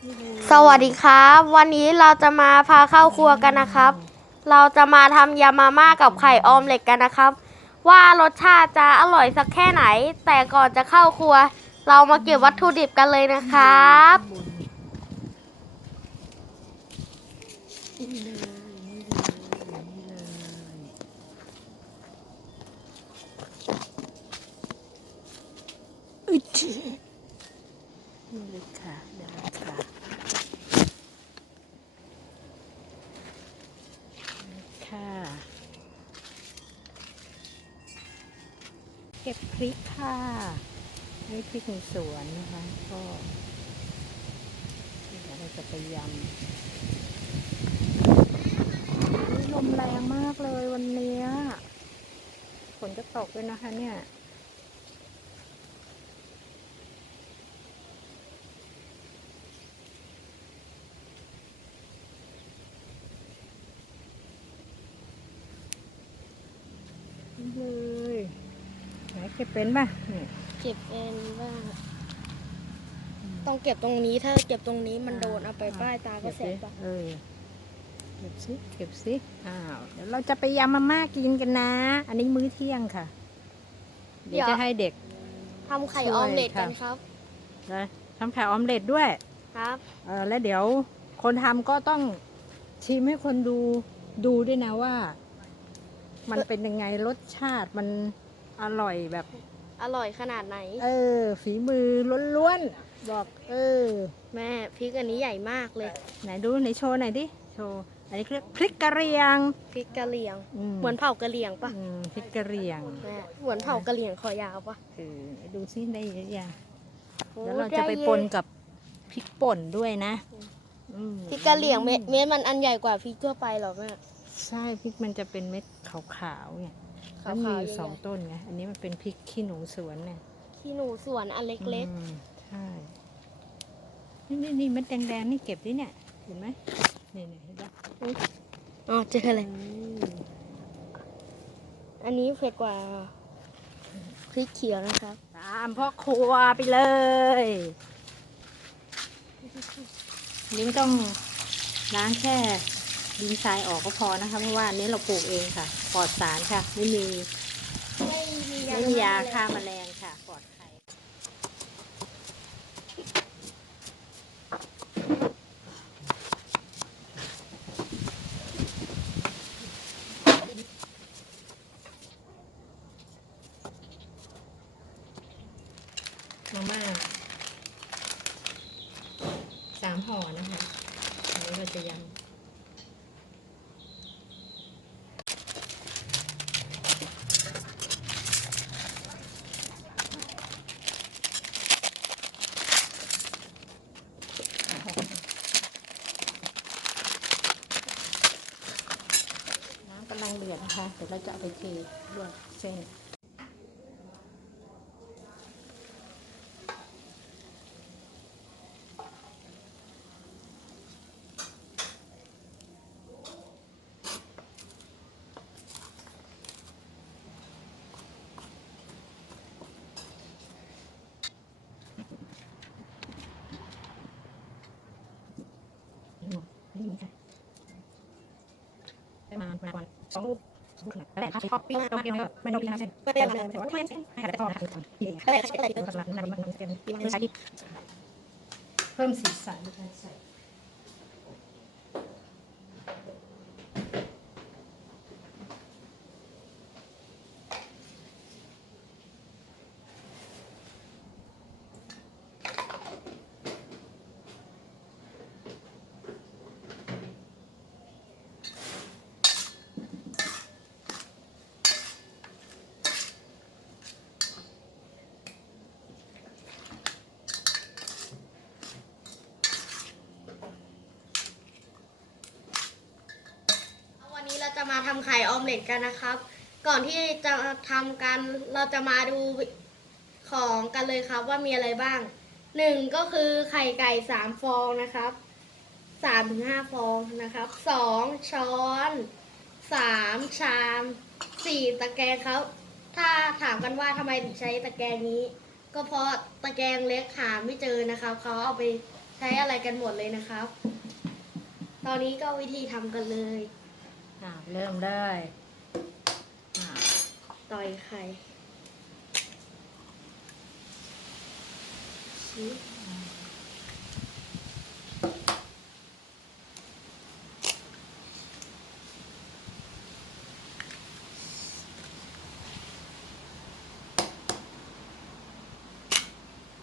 สวัสดีครับ วันนี้เราจะมาพาเข้าครัวกันนะครับ เราจะมาทำยามาม่ากับไข่ออมเล็กกันนะครับ ว่ารสชาติจะอร่อยสักแค่ไหน แต่ก่อนจะเข้าครัว เรามาเก็บวัตถุดิบกันเลยนะครับ อึดนี่เลยค่ะเดี๋ยวเราค่ะนี่ค่ะ เก็บพริกค่ะนี่พริกในสวนนะคะ ก็เดี๋ยวเราจะไปยำลมแรงมากเลยวันนี้ฝนจะตกด้วยนะคะเนี่ยเลยไหนเก็บเป็นป่ะนี่เก็บเป็นว่าต้องเก็บตรงนี้ถ้าเก็บตรงนี้มันโดนเอาไปป้ายตาก็เก็บเสีสิยปะเออเก็บสิเก็บสิอ้าวเดี๋ยวเราจะไปยำมาม่ากินกันนะ อันนี้มื้อเที่ยงค่ะ เดี๋ยวจะให้เด็กทำไข่ออมเล็ตกันครับนะทำไข่ออมเล็ตด้วยครับเออแล้วเดี๋ยวคนทำก็ต้องชิมให้คนดูดูด้วยนะว่า มันเป็นยังไงรสชาติมัน อร่อยแบบ อร่อยขนาดไหน เออ ฝีมือล้วนๆ บอก เออ แม่พริกอันนี้ใหญ่มากเลยไหนดูไหนโชว์หน่อยดิ โชว์ อันนี้เรียกพริกกะเหรียง พริกกะเหรี่ยง อืม เหมือนเผากะเหรี่ยงปะอืมพริกกะเหรียงแม่เหมือนเผากะเหรี่ยงคอยาวปะเออดูซิได้หรือยังโอ้แล้วเราจะไปปนกับพริกป่นด้วยนะอืมพริกกะเหรี่ยงเม็ดเม็ดมันอันใหญ่กว่าพริกทั่วไปหรอแม่ใช่พริกมันจะเป็นเม็ดขาวๆเนี่ย ขาวแล้วๆมีใหญ่ๆสองต้นไง อันนี้มันเป็นพริกขี้หนูสวนเนี่ยขี้หนูสวนอันเล็กอืมใช่นี่นี่นี่เม็ดแดงๆนี่เก็บดิเนี่ย เห็นไหมนี่นี่เห็นปะๆอ๋อเจออะไรอืมอันนี้เผ็ดกว่าพริกเขียวนะครับ ตามพ่อครัวไปเลย ลิ้นต้องล้างแค่ดินทรายออกก็พอนะคะ เพราะว่าอันนี้เราปลูกเองค่ะ ปลอดสารค่ะ ไม่มีไม่มียาฆ่าแมลงค่ะปลอดภัยมาม่าสามห่อนะคะอันนี้เราจะยำำลังเดือดนะคะเดี๋ยวเราจะเอ แต่ถ้าชอบปิ้งต้องกินไม่ต้องกินน้ำเส้นไม่ต้อนเส้นให้แต่ทอดนะคะนี่สำหรับน้ำมันเส้นใช้เพิ่มสีสันในการใส่ วันนี้เราจะมาทำไข่ออมเล็ตกันนะครับ ก่อนที่จะทำกันเราจะมาดูของกันเลยครับว่ามีอะไรบ้างหนึ่งก็คือไข่ไก่สามฟองนะครับสามถึงห้าฟองนะครับสองช้อนสามชามสี่ตะแกรงครับ ถ้าถามกันว่าทำไมถึงใช้ตะแกรงนี้ ก็เพราะตะแกรงเล็กหาไม่เจอนะครับเขาเอาไปใช้อะไรกันหมดเลยนะครับ ตอนนี้ก็วิธีทำกันเลย อ่าเริ่มเลยอ่าต่อยไข่ชี้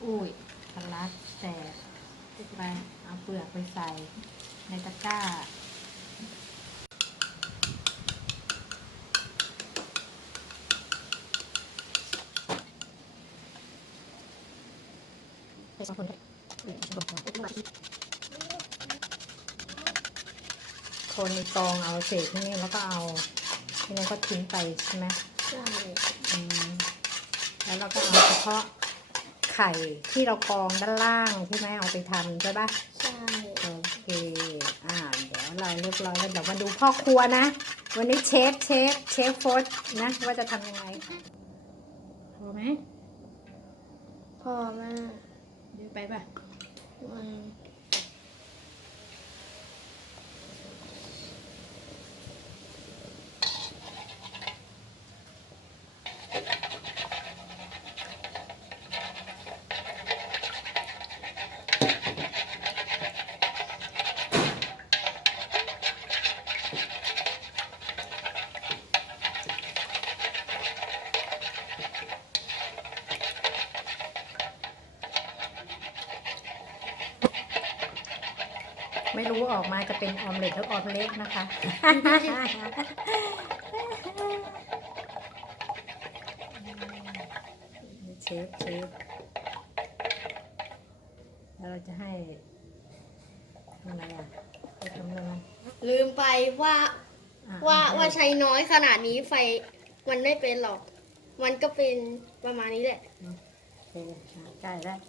อุ้ยทะลักแตกไปเอาเปลือกไปใส่ในตะกร้า ใส่สองคนด้วยคนในกองเอาเศษนี่แล้วก็เอาที่นั่นก็ทิ้งไปใช่ไหมใช่แล้วเราก็เอาเฉพาะไข่ที่เรากรองด้านล่างใช่ไหมเอาไปทำใช่ปะใช่โอเคอ่าเดี๋ยวเราเรียบร้อยแล้วเดี๋ยวมาดูพ่อครัวนะ วันนี้เชฟเชฟเชฟโฟสนะว่าจะทำยังไงพอไหมพอแม่ ยวไป ไม่รู้ออกมาจะเป็นออมเล็ตหรือออมเล็กนะคะ เชฟเชฟแล้วเราจะให้ทำอะไรอะไปทำอะไรนะลืมไปว่าอะว่าอะว่าใช้น้อยขนาดนี้ไฟมันไม่เป็นหรอก มันก็เป็นประมาณนี้แหละโอเคอะใกล้แล้ว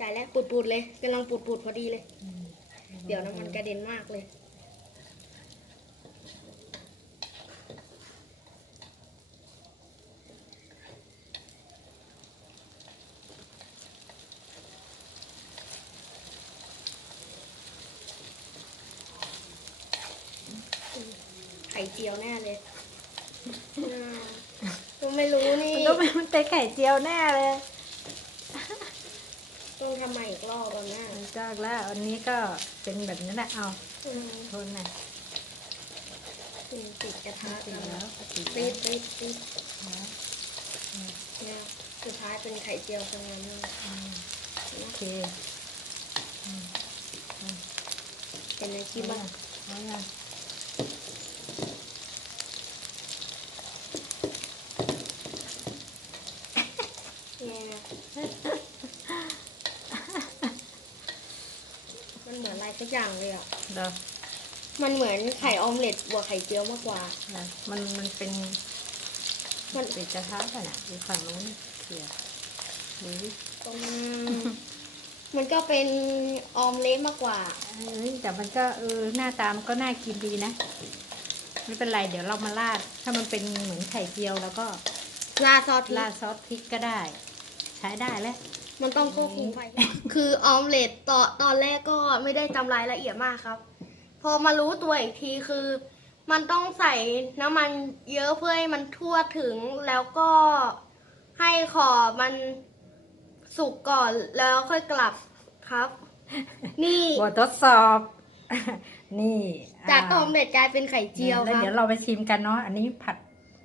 จ่ายแล้วปุดๆเลยกำลังปุดๆพอดีเลย อืม เดี๋ยวน้ำมันกระเด็นมากเลย ไข่เจียวแน่เลยอ่าก็ไม่รู้นี่มันต้องเป็นเป็นไข่เจียวแน่เลย ต้องทำใหม่อีกรอบแล้วแม่มันก็แล้วอันนี้ก็เป็นแบบนี้แหละเอาอืมทนนะติดกระทะติดแล้แล้ววติดติแล้วดติดติดนะเนี่ยสุดท้ายเป็นไข่เจียวซะงั้นอืมโอเคเป็นในคลิปเอาว่าละเอาละเนี่ยมันเหมือนอะไร สักอย่างเลยอะ เดี๋ยวมันเหมือนไข่ออมเล็ตบวกไข่เจียวมากกว่า นะมันมันเป็นมันเป็นกระทะป่ะน่ะอยู่ฝั่งนู้นเสียดูดิตรงมันก็เป็นออมเล็ตมากกว่า เอ้ยแต่มันก็เออหน้าตามันก็น่ากินดีนะไม่เป็นไรเดี๋ยวเรามาราด ถ้ามันเป็นเหมือนไข่เจียวแล้วก็ ลาดซอสพริรากดซอสพริกก็ได้ ใช้ได้แล้ว มันต้องควบคุมไฟ คือออมเล็ตตอนตอนแรกก็ไม่ได้จำรายละเอียดมากครับ พอมารู้ตัวอีกทีคือ มันต้องใส่น้ำมันเยอะเพื่อให้มันทั่วถึงแล้วก็ให้ขอบมันสุกก่อนแล้วค่อยกลับครับ นี่ บททดสอบ นี่จากออมเล็ตกลายเป็นไข่เจียวแล้วครับ เดี๋ยวเราไปชิมกันเนาะ อันนี้ผัด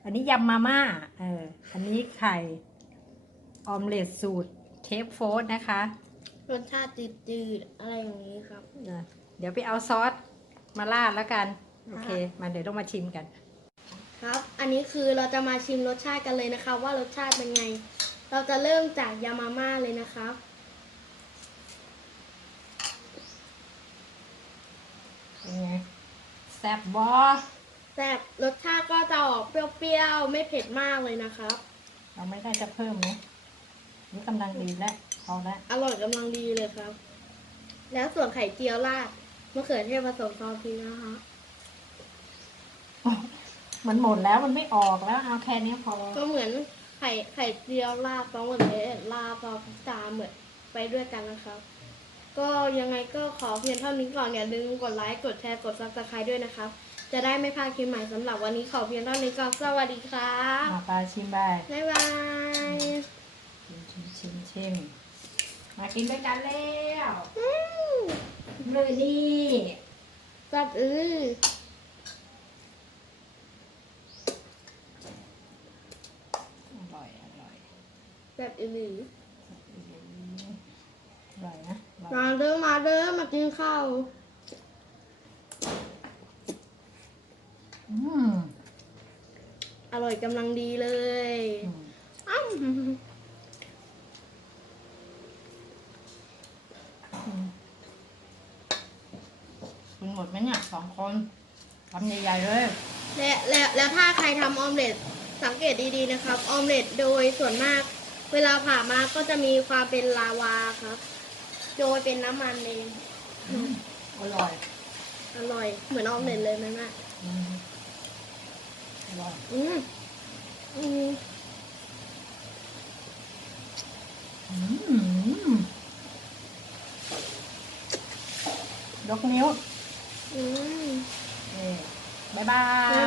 อันนี้ยำมาม่า เออ อันนี้ไข่ออมเล็ตสูตร เทปโฟสนะคะ รสชาติจืดๆอะไรอย่างนี้ครับเออเดี๋ยวไปเอาซอสมาราดแล้วกัน โอเค มาเดี๋ยวต้องมาชิมกัน ครับ อันนี้คือเราจะมาชิมรสชาติกันเลยนะคะ ว่ารสชาติเป็นไง เราจะเริ่มจากยามาม่าเลยนะครับเป็นไงแซ่บบอแต่รสชาติก็จะออกเปรี้ยวๆ ไม่เผ็ดมากเลยนะครับ เราไม่ได้จะเพิ่มไหม นี่กำลังดีแล้วพอแล้วอร่อยกำลังดีเลยครับ แล้วส่วนไข่เจียวราดมะเขือเทศผสมซอสพริกนะคะมันหมดแล้วมันไม่ออกแล้วเอาแค่นี้พอก็เหมือนไข่ไข่เจียวราดซอสมะเขือเทศราดซอสพริกตามเหมือนไปด้วยกันนะครับ ก็ยังไงก็ขอเพียงเท่านี้ก่อนอย่าลืมกดไลค์กดแชร์กดซับสไครต์ด้วยนะครับจะได้ไม่พลาดคลิปใหม่สำหรับวันนี้ขอเพียงเท่านี้ก่อนสวัสดีครับมาปลาชิมไปบ๊ายบาย ชิมชิมชิมชิมมากินด้วยกันแล้วอืมเลยนี่จับอืออร่อยอร่อยแบบอืออร่อยนะอร่อยมาเด้อมาเด้อมากินข้าวอืมอร่อยกำลังดีเลย อืม อ้ำ อืมกินหม ดไหมเนี่ยสองคนทำใหญ่ๆเลยและแล้วแล้วถ้าใครทำออมเล็ตสังเกตดีๆนะครับ ออมเล็ตโดยส่วนมาก เวลาผ่ามาก็จะมีความเป็นลาวาครับ โดยเป็นน้ำมันเองอืมอร่อยอร่อยเหมือนออมเล็ตเลยไหมแม่อืมอร่อยอืมอืมอืมยกนิ้ว อื